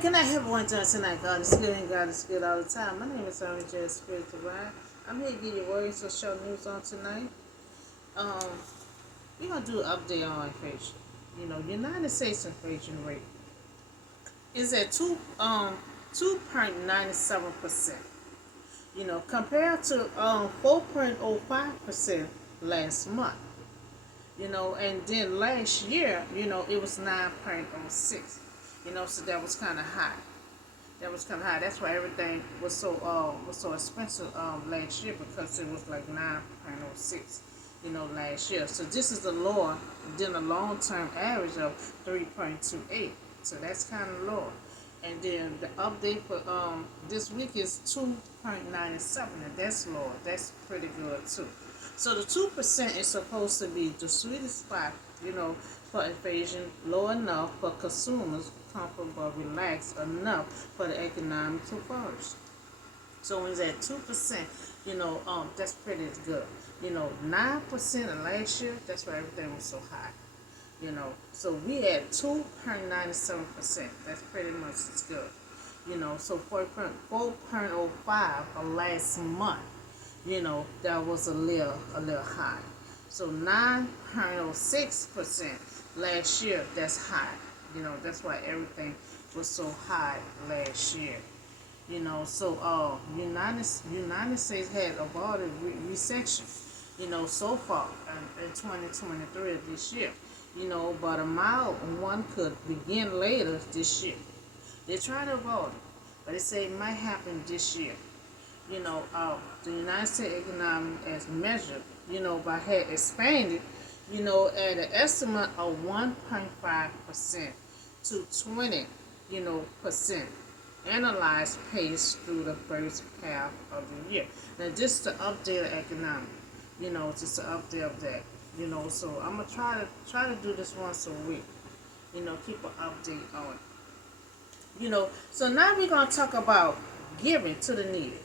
Good night, everyone. John tonight. God is good and God is good all the time. My name is Aaron J. Spirit Divine. I'm here to give you words or show news on tonight. Um, we're gonna do an update on inflation. United States inflation rate is at 2.97%. Compared to 4.05% last month. And then last year, it was 9.06. So that was kind of high. That's why everything was so expensive last year, because it was like 9.06. Last year. So this is the lower than a long term average of 3.28. So that's kind of lower. And then the update for this week is 2.97, and that's lower. That's pretty good too. So the 2% is supposed to be the sweetest spot, for inflation, low enough for consumers, comfortable, relaxed enough for the economic to flourish. So when it's at 2%, that's pretty good. 9% of last year, that's why everything was so high. So we at 2.97%. That's pretty much as good. So 4.05 of last month, that was a little high. So 9.06% last year, that's high. That's why everything was so high last year. So United States had avoided recession, so far in 2023 of this year. But a mild one could begin later this year. They try to avoid it, but they say it might happen this year. The United States economy as measured, by had expanded, at an estimate of 1.5% to 20, percent analyzed pace through the first half of the year. Now, just to update the economy, just to update of that, So I'm gonna try to do this once a week, keep an update on it. So now we're gonna talk about giving to the needy.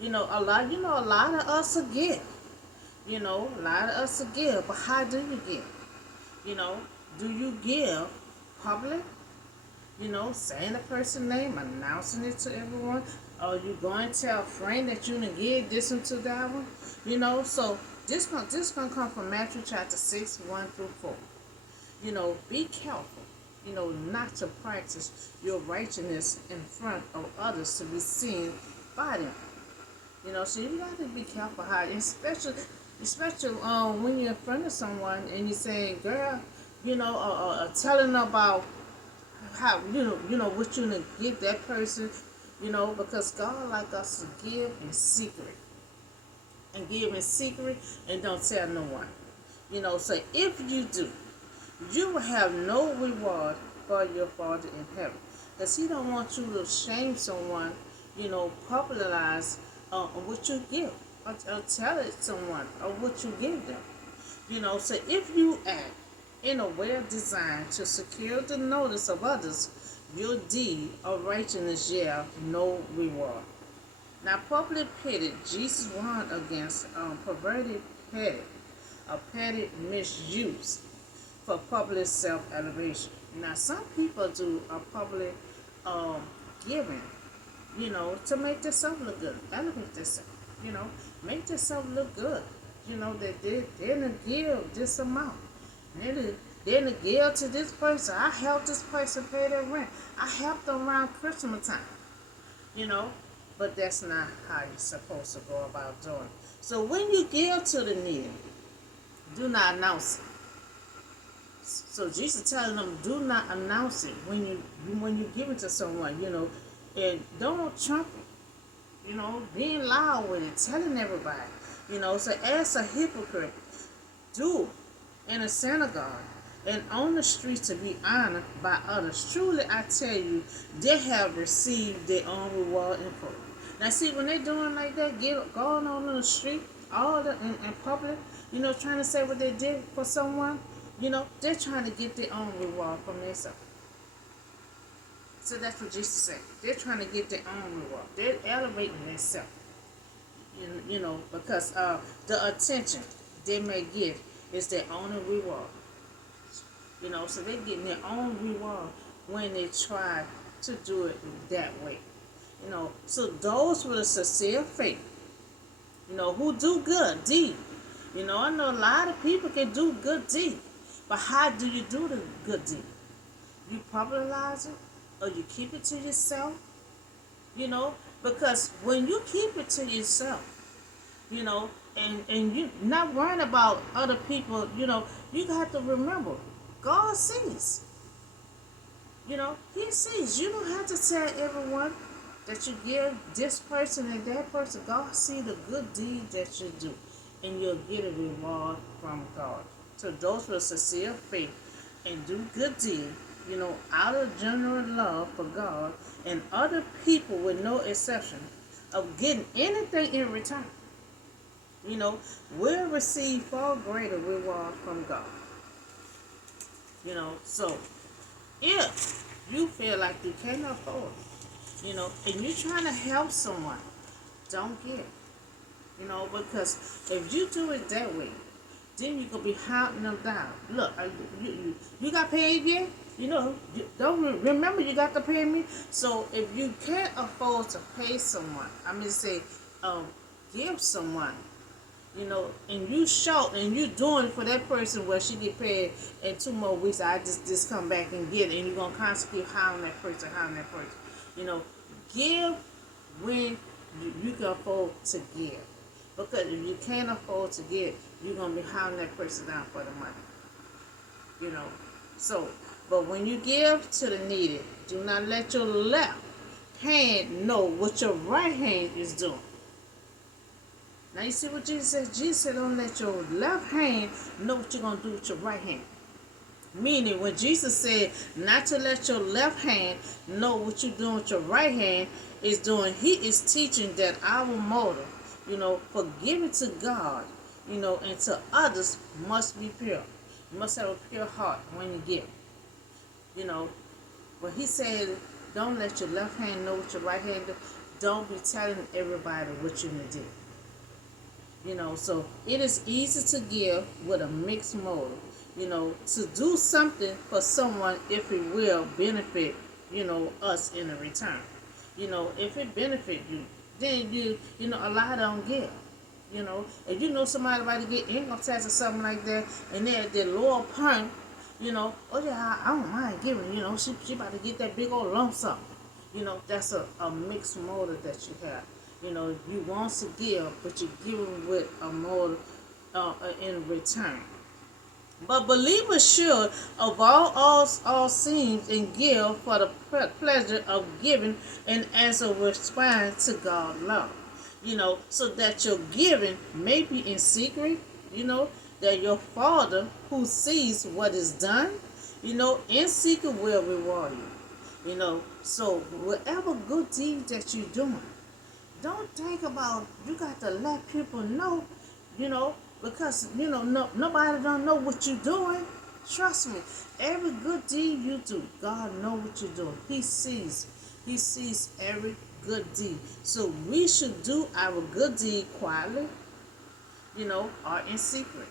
A lot of us will give. A lot of us will give, but how do you give? Do you give public? Saying the person's name, announcing it to everyone. Are you going to tell a friend that you gonna give this one to that one? So this gonna come from Matthew chapter 6, 1 through 4. Be careful, not to practice your righteousness in front of others to be seen by them. So you got to be careful how, especially when you're in front of someone and you're saying, girl, telling about how what you gonna give that person, because God like us to give in secret, and don't tell no one. So if you do, you will have no reward for your Father in heaven, because He don't want you to shame someone, popularize what you give, or tell it someone or what you give them. So if you act in a way designed to secure the notice of others, your deed of righteousness shall no reward. Now, public pity, Jesus warned against perverted petty, or petty misuse for public self-elevation. Now, some people do a public giving, to make themselves look good, elevate themselves, make themselves look good. That they're going to give this amount. Then to give to this person. I helped this person pay their rent. I helped them around Christmas time. But that's not how you're supposed to go about doing it. So when you give to the needy, do not announce it. So Jesus telling them, do not announce it when you give it to someone, and don't trumpet, being loud with it, telling everybody, So as a hypocrite, do in a synagogue and on the streets to be honored by others. Truly, I tell you, they have received their own reward in full. Now, see, when they're doing like that, going on in the street, in public, trying to say what they did for someone, they're trying to get their own reward from themselves. So that's what Jesus said. They're trying to get their own reward. They're elevating themselves. Because the attention they may get is their own reward. So they're getting their own reward when they try to do it that way. So those with a sincere faith, who do good deed. I know a lot of people can do good deed, but how do you do the good deed? You publicize it, or you keep it to yourself? You know, because when you keep it to yourself, and you not worrying about other people, you got to remember, God sees. He sees. You don't have to tell everyone that you give this person and that person. God see the good deed that you do, and you'll get a reward from God. So those with sincere faith and do good deed, out of general love for God and other people with no exception of getting anything in return, will receive far greater reward from God. So if you feel like you can't afford, and you're trying to help someone, don't give. Because if you do it that way, then you're going to be hunting them down. Look, you got paid yet? Don't remember you got to pay me. So if you can't afford to pay someone, give someone, and you short and you doing it for that person where she get paid in 2 more weeks, I just come back and get it, and you're going to constantly hound that person. Give when you can afford to give. Because if you can't afford to give, you're going to be hounding that person down for the money. So, but when you give to the needy, do not let your left hand know what your right hand is doing. Now you see what Jesus said? Jesus said don't let your left hand know what you're going to do with your right hand. Meaning when Jesus said not to let your left hand know what you're doing with your right hand is doing, he is teaching that our motive, for giving to God, and to others must be pure. You must have a pure heart when you give. But he said don't let your left hand know what your right hand do. Don't be telling everybody what you're going to do. So it is easy to give with a mixed motive. To do something for someone if it will benefit, us in a return. If it benefit you, then a lot don't give. If somebody about to get income tax or something like that, and they're lower point, oh yeah, I don't mind giving, she about to get that big old lump sum. That's a mixed motive that you have. You want to give, but you're giving with a motive in return. But believers should, of all scenes, and give for the pleasure of giving and as a response to God's love. So that your giving may be in secret, that your Father who sees what is done, in secret will reward you. So whatever good deed that you're doing, don't think about you got to let people know, because nobody don't know what you're doing. Trust me, every good deed you do, God knows what you're doing. He sees every good deed. So we should do our good deed quietly, or in secret,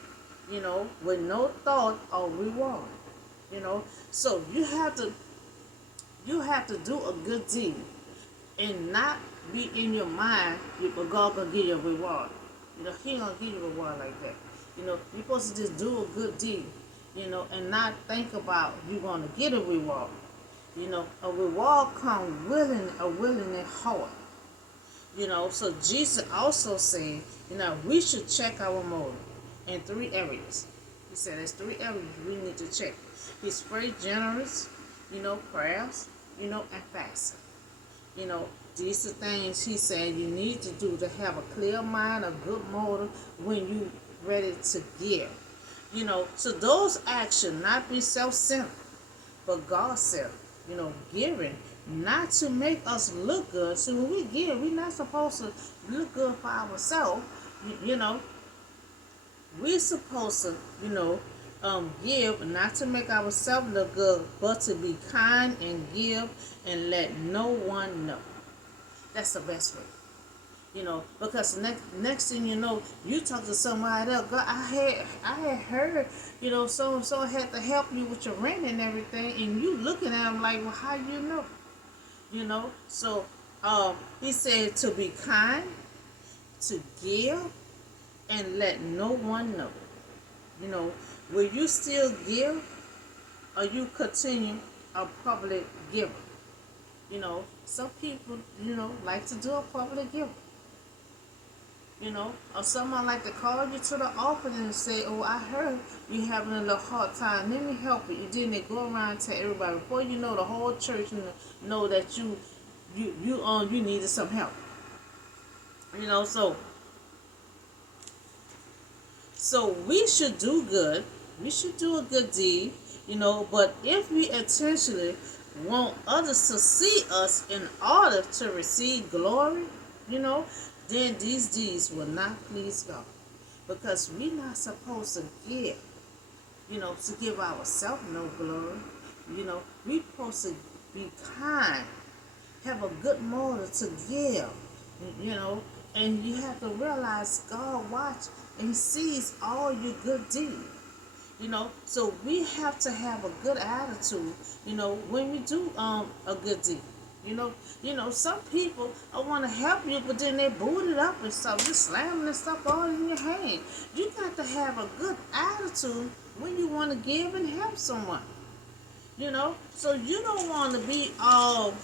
with no thought or reward. So you have to do a good deed and not be in your mind, but God gonna give you a reward. He ain't gonna give you a reward like that. You're supposed to just do a good deed, and not think about you gonna get a reward. A reward comes a willing heart. So Jesus also said, we should check our motive in 3 areas. He said there's 3 areas we need to check. He's very generous, prayers, and fasting. These are things he said you need to do to have a clear mind, a good motive when you ready to give. So those actions not be self-centered, but God-centered. Giving not to make us look good. So when we give, we're not supposed to look good for ourselves. We're supposed to, give not to make ourselves look good, but to be kind and give and let no one know. That's the best way. Because next thing you know, you talk to somebody else. God, I had heard, so had to help you with your rent and everything, and you looking at them like, well, how you know? He said to be kind, to give, and let no one know. You know, will you still give, or you continue a public giver? Some people, like to do a public giver. Or someone like to call you to the office and say, "Oh, I heard you having a little hard time. Let me help you." And then they go around and tell everybody. Before you know, the whole church know that you needed some help. You know, so we should do good. We should do a good deed. But if we intentionally want others to see us in order to receive glory, you know, then these deeds will not please God. Because we're not supposed to give ourselves no glory. We're supposed to be kind, have a good motive to give, you know, and you have to realize God watches and He sees all your good deeds. So we have to have a good attitude, when we do a good deed. Some people want to help you, but then they boot it up and stuff, just slamming and stuff all in your hand. You got to have a good attitude when you want to give and help someone. So you don't want to be all,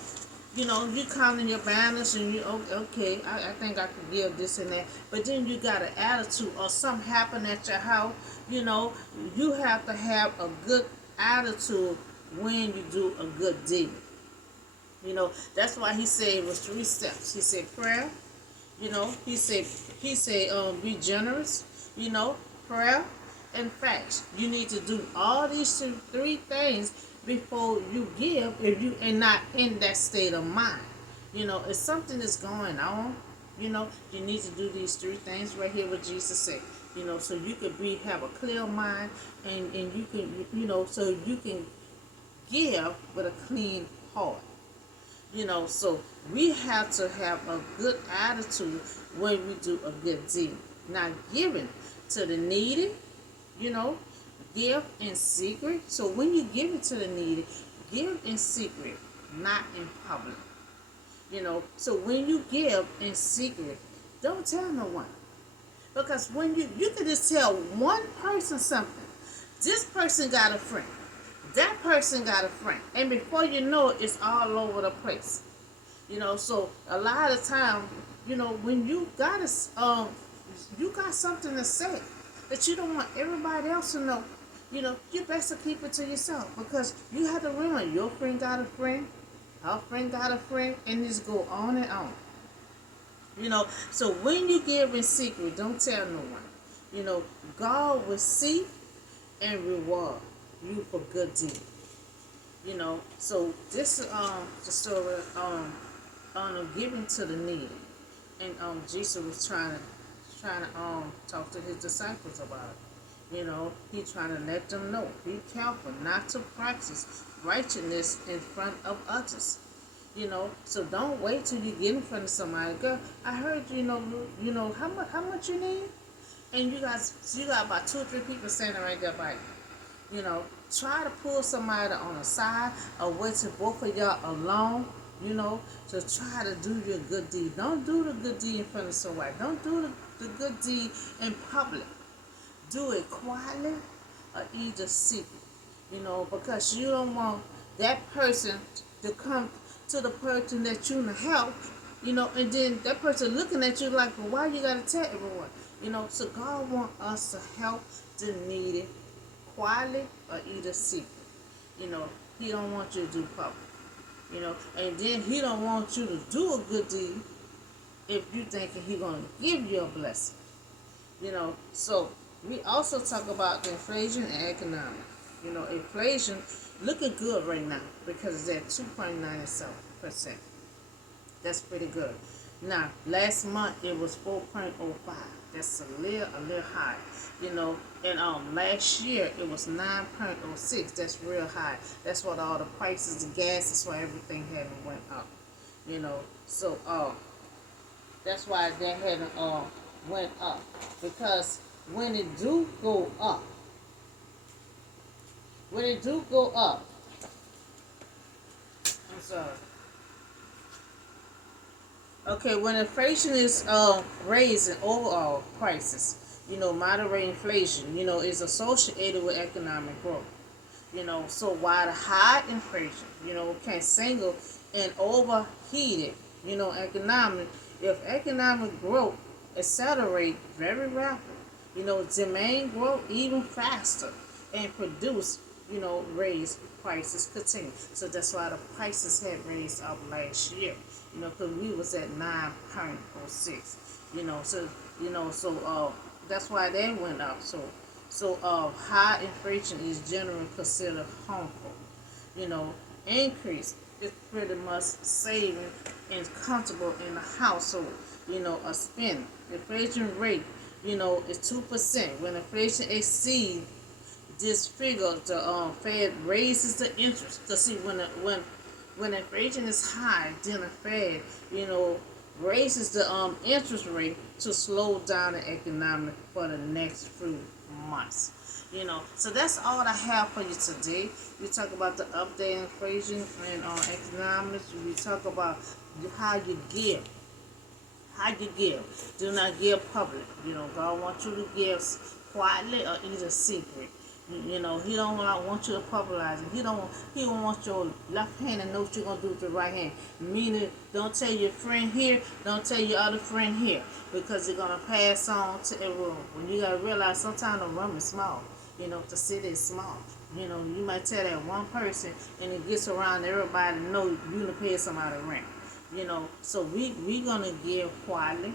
you counting your balance and you, okay, I think I can give this and that. But then you got an attitude or something happen at your house, you have to have a good attitude when you do a good deed. That's why He said it was 3 steps. He said prayer, he said be generous, prayer and fast. You need to do all these 3 things before you give, if you are not in that state of mind. If something is going on, you need to do these 3 things right here what Jesus said. So you could have a clear mind, and you can, so you can give with a clean heart. So we have to have a good attitude when we do a good deed. Now, giving to the needy, give in secret. So when you give it to the needy, give in secret, not in public. So when you give in secret, don't tell no one. Because when you can just tell one person something. This person got a friend. That person got a friend. And before you know it, it's all over the place. So a lot of time, when you got something to say that you don't want everybody else to know, you best to keep it to yourself. Because you have to remember, your friend got a friend, her friend got a friend, and this go on and on. So when you give in secret, don't tell no one. God will see and reward you for good deed. So this is the story on giving to the needy, and Jesus was trying to talk to His disciples about it. He trying to let them know, be careful not to practice righteousness in front of others. So don't wait till you get in front of somebody. Girl, I heard how much you need, and you got about 2 or 3 people standing right there by you. Try to pull somebody on the side or wait till both of y'all alone. To try to do your good deed. Don't do the good deed in front of somebody. Don't do the good deed in public. Do it quietly or either secret. Because you don't want that person to come to the person that you help, and then that person looking at you like, well, why you gotta tell everyone? So God wants us to help the needy quietly or either secret. He don't want you to do public. And then He don't want you to do a good deed if you thinking He gonna give you a blessing. So we also talk about the inflation and economics. Inflation looking good right now because it's at 2.97%. That's pretty good. Now, last month it was 4.05. That's a little high. And last year it was 9.06. That's real high. That's what all the prices, the gas, that's why everything hadn't went up. So that's why that hadn't went up. Because when it do go up, I'm sorry. Okay, when inflation is raising overall prices, moderate inflation, is associated with economic growth. So while the high inflation, can single and overheated, economic, if economic growth accelerate very rapid, demand growth even faster and produce, raise prices continue. So that's why the prices had raised up last year, because we was at 9.06, that's why they went up. So high inflation is generally considered harmful. You know, increase is pretty much saving and comfortable in the household. A spend. Inflation rate, is 2%. When inflation exceeds this figure, the Fed raises the interest. Cause see, when inflation is high, then the Fed, raises the interest rate to slow down the economic for the next few months. So that's all I have for you today. We talk about the update inflation and economics. We talk about how you give. How you give. Do not give public. God wants you to give quietly or either secret. He don't want you to publicize it. He don't want your left hand to know what you're gonna do with your right hand. Meaning, don't tell your friend here, don't tell your other friend here, because they're gonna pass on to everyone. When you gotta realize sometimes the room is small. The city is small. You might tell that one person, and it gets around everybody to know you gonna pay somebody rent. So we gonna give quietly,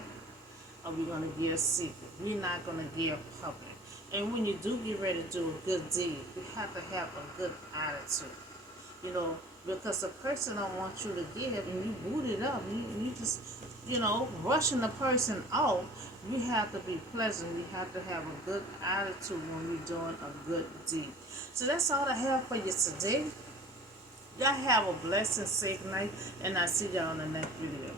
or we gonna give secret. We're not gonna give public. And when you do get ready to do a good deed, you have to have a good attitude. You know, because the person don't want you to give and you boot it up. You just, rushing the person off. You have to be pleasant. You have to have a good attitude when you're doing a good deed. So that's all I have for you today. Y'all have a blessed and safe night, and I'll see y'all in the next video.